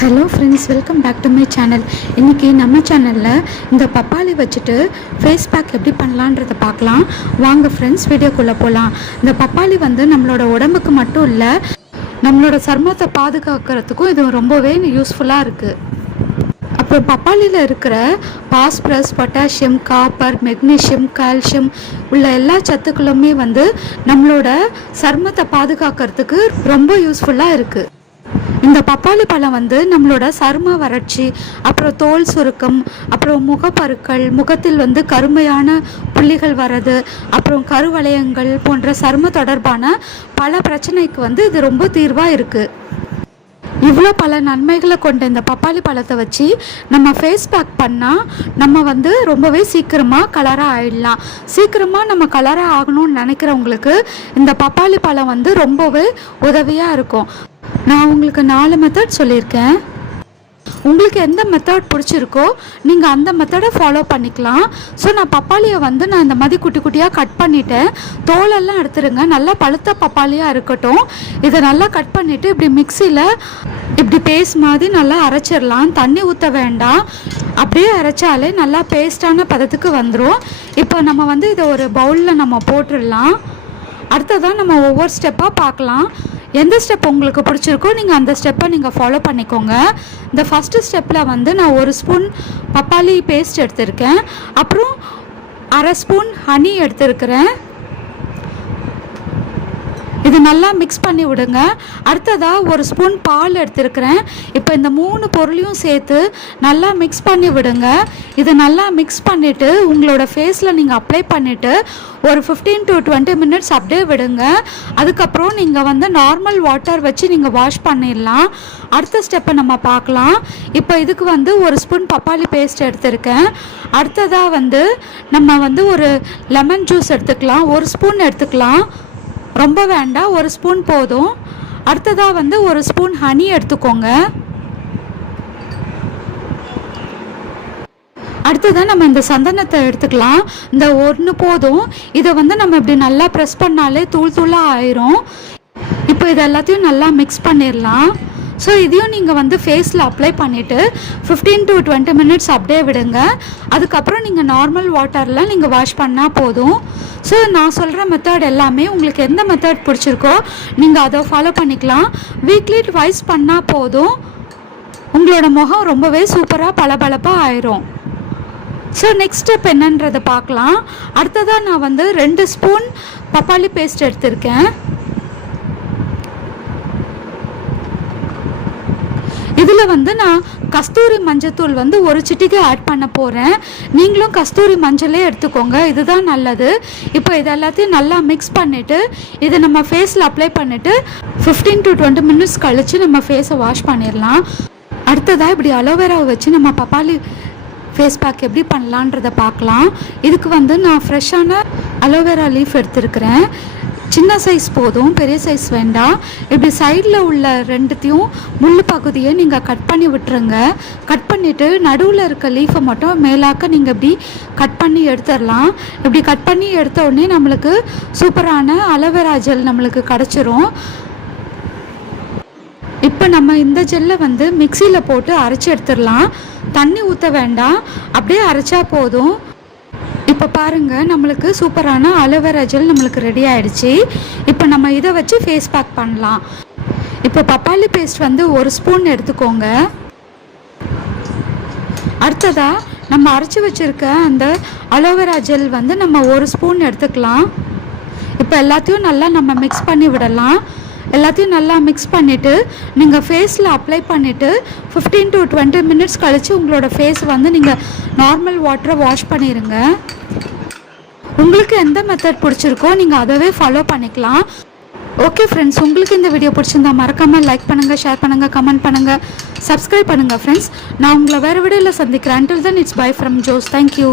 Hello friends welcome back to my channel இன்றைக்கி நம்ம சேனலில் இந்த பப்பாளி வச்சுட்டு ஃபேஸ் பேக் எப்படி பண்ணலான்றதை பார்க்கலாம். வாங்க ஃப்ரெண்ட்ஸ் வீடியோக்குள்ளே போகலாம் இந்த பப்பாளி வந்து நம்மளோட உடம்புக்கு மட்டும் இல்லை நம்மளோட சர்மத்தை பாதுகாக்கிறதுக்கும் இது ரொம்பவே யூஸ்ஃபுல்லாக இருக்குது அப்புறம் பப்பாளியில் இருக்கிற phosphorus potassium copper magnesium calcium உள்ள எல்லா சத்துக்களுமே வந்து நம்மளோட சருமத்தை பாதுகாக்கிறதுக்கு ரொம்ப யூஸ்ஃபுல்லாக இருக்குது இந்த பப்பாளி பழம் வந்து நம்மளோட சரும வறட்சி அப்புறம் தோல் சுருக்கம் அப்புறம் முகப்பருக்கள் முகத்தில் வந்து கருமையான புள்ளிகள் வர்றது அப்புறம் கருவளையங்கள் போன்ற சரும தொடர்பான பல பிரச்சனைக்கு வந்து இது ரொம்ப தீர்வாக இருக்குது இவ்வளோ பல நன்மைகளை கொண்ட இந்த பப்பாளி பழத்தை வச்சு நம்ம ஃபேஸ் பேக் பண்ணால் நம்ம வந்து ரொம்பவே சீக்கிரமாக கலராக ஆயிடலாம். சீக்கிரமாக நம்ம கலராக ஆகணும்னு நினைக்கிறவங்களுக்கு இந்த பப்பாளி பழம் வந்து ரொம்பவே உதவியாக இருக்கும். நான் உங்களுக்கு நாலு மெத்தட் சொல்லியிருக்கேன். உங்களுக்கு எந்த மெத்தட் பிடிச்சிருக்கோ நீங்கள் அந்த மெத்தடை ஃபாலோ பண்ணிக்கலாம். ஸோ நான் பப்பாளியை வந்து நான் இந்த மாதிரி குட்டி குட்டியாக கட் பண்ணிவிட்டேன் தோலெல்லாம் எடுத்துருங்க. நல்லா பழுத்த பப்பாளியாக இருக்கட்டும். இதை நல்லா கட் பண்ணிவிட்டு இப்படி மிக்சியில் இப்படி பேஸ்ட் மாதிரி நல்லா அரைச்சிடலாம். தண்ணி ஊற்ற வேண்டாம். அப்படியே அரைச்சாலே நல்லா பேஸ்டான பதத்துக்கு வந்துடும் இப்போ நம்ம வந்து இதை ஒரு பவுலில் நம்ம போட்டுடலாம். அடுத்ததான் நம்ம ஒவ்வொரு ஸ்டெப்பாக பார்க்கலாம். எந்த ஸ்டெப் உங்களுக்கு பிடிச்சிருக்கோ நீங்கள் அந்த ஸ்டெப்பை நீங்கள் ஃபாலோ பண்ணிக்கோங்க. இந்த ஃபஸ்ட்டு ஸ்டெப்பில் வந்து நான் ஒரு ஸ்பூன் பப்பாளி பேஸ்ட் எடுத்திருக்கேன். அப்புறம் அரை ஸ்பூன் ஹனி எடுத்திருக்கிறேன். இது நல்லா மிக்ஸ் பண்ணி விடுங்க. அடுத்ததாக ஒரு ஸ்பூன் பால் எடுத்திருக்கிறேன். இப்போ இந்த மூணு பொருளையும் சேர்த்து நல்லா மிக்ஸ் பண்ணி விடுங்க. இது நல்லா மிக்ஸ் பண்ணிவிட்டு உங்களோட ஃபேஸில் நீங்கள் அப்ளை பண்ணிவிட்டு ஒரு ஃபிஃப்டீன் டு டுவெண்ட்டி மினிட்ஸ் அப்படியே விடுங்க. அதுக்கப்புறம் நீங்கள் வந்து நார்மல் வாட்டர் வச்சு நீங்கள் வாஷ் பண்ணிடலாம். அடுத்த ஸ்டெப்பை நம்ம பார்க்கலாம். இப்போ இதுக்கு வந்து ஒரு ஸ்பூன் பப்பாளி பேஸ்ட் எடுத்திருக்கேன். அடுத்ததாக வந்து நம்ம வந்து ஒரு லெமன் ஜூஸ் எடுத்துக்கலாம். ஒரு ஸ்பூன் எடுத்துக்கலாம். ரொம்ப வேண்டாம் ஒரு ஸ்பூன் போதும். அடுத்ததாக வந்து ஒரு ஸ்பூன் ஹனி எடுத்துக்கோங்க. அடுத்ததாக நம்ம இந்த சந்தனத்தை எடுத்துக்கலாம். இந்த ஒன்று போதும். இதை வந்து நம்ம இப்படி நல்லா ப்ரெஸ் பண்ணாலே தூள் தூளாக ஆயிரும். இப்போ இது எல்லாத்தையும் நல்லா மிக்ஸ் பண்ணிடலாம் ஸோ இதையும் நீங்கள் வந்து ஃபேஸில் அப்ளை பண்ணிவிட்டு ஃபிஃப்டீன் டு டுவெண்ட்டி மினிட்ஸ் அப்படியே விடுங்க. அதுக்கப்புறம் நீங்கள் நார்மல் வாட்டரில் நீங்கள் வாஷ் பண்ணால் போதும். ஸோ நான் சொல்கிற மெத்தட் எல்லாமே உங்களுக்கு எந்த மெத்தட் பிடிச்சிருக்கோ நீங்கள் அதை ஃபாலோ பண்ணிக்கலாம். வீக்லி ட்வைஸ் பண்ணால் போதும். உங்களோட முகம் ரொம்பவே சூப்பராக பளபளப்பாக ஆயிரும். ஸோ நெக்ஸ்ட் ஸ்டெப் என்னன்றதை பார்க்கலாம். அடுத்ததாக நான் வந்து ரெண்டு ஸ்பூன் பப்பாளி பேஸ்ட் எடுத்திருக்கேன். இதில் வந்து நான் கஸ்தூரி மஞ்சத்தூள் வந்து ஒரு சிட்டிக்கு ஆட் பண்ண போகிறேன் நீங்களும் கஸ்தூரி மஞ்சளே எடுத்துக்கோங்க. இதுதான் நல்லது. இப்போ இது எல்லாத்தையும் நல்லா மிக்ஸ் பண்ணிவிட்டு இதை நம்ம ஃபேஸில் அப்ளை பண்ணிவிட்டு ஃபிஃப்டீன் டு டுவெண்ட்டி மினிட்ஸ் கழித்து நம்ம ஃபேஸை வாஷ் பண்ணிடலாம் அடுத்ததாக இப்படி அலோவேராவை வச்சு நம்ம பப்பாளி ஃபேஸ் பேக் எப்படி பண்ணலான்றதை பார்க்கலாம். இதுக்கு வந்து நான் ஃப்ரெஷ்ஷான அலோவேரா லீஃப் எடுத்திருக்கிறேன். சின்ன சைஸ் போதும் பெரிய சைஸ் வேண்டாம். இப்படி சைடில் உள்ள ரெண்டுத்தையும் முள் பகுதியை நீங்கள் கட் பண்ணி விட்டுருங்க. கட் பண்ணிவிட்டு நடுவில் இருக்க லீஃபை மட்டும் மேலாக்க நீங்கள் இப்படி கட் பண்ணி எடுத்துடலாம் இப்படி கட் பண்ணி எடுத்த உடனே நம்மளுக்கு சூப்பரான அலோவேரா ஜெல் நம்மளுக்கு கிடச்சிரும். இப்போ நம்ம இந்த ஜெல்லை வந்து மிக்சியில் போட்டு அரைச்சி எடுத்துடலாம் தண்ணி ஊற்ற வேண்டாம். அப்படியே அரைச்சா போதும். இப்போ பாருங்கள் நம்மளுக்கு சூப்பரான அலோவேரா ஜெல் நம்மளுக்கு ரெடி ஆயிடுச்சு. இப்போ நம்ம இதை வச்சு ஃபேஸ் பேக் பண்ணலாம். இப்போ பப்பாளி பேஸ்ட் வந்து ஒரு ஸ்பூன் எடுத்துக்கோங்க. அடுத்ததாக நம்ம அரைச்சி வச்சுருக்க அந்த அலோவேரா ஜெல் வந்து நம்ம ஒரு ஸ்பூன் எடுத்துக்கலாம். இப்போ எல்லாத்தையும் நல்லா நம்ம மிக்ஸ் பண்ணி விடலாம். எல்லாத்தையும் நல்லா மிக்ஸ் பண்ணிவிட்டு நீங்கள் ஃபேஸில் அப்ளை பண்ணிவிட்டு ஃபிஃப்டீன் டு டுவெண்ட்டி மினிட்ஸ் கழித்து உங்களோட ஃபேஸ் வந்து நீங்கள் நார்மல் வாட்டரை வாஷ் பண்ணிடுங்க உங்களுக்கு எந்த மெத்தட் பிடிச்சிருக்கோ நீங்கள் அதவே ஃபாலோ பண்ணிக்கலாம். ஓகே ஃப்ரெண்ட்ஸ் உங்களுக்கு இந்த வீடியோ பிடிச்சிருந்தா மறக்காமல் லைக் பண்ணுங்கள் ஷேர் பண்ணுங்கள் கமெண்ட் பண்ணுங்கள் சப்ஸ்கிரைப் பண்ணுங்கள் ஃப்ரெண்ட்ஸ் நான் உங்களை வேறு வீடியோவில் சந்திக்கிறேன். Until then it's bye from Jose thank you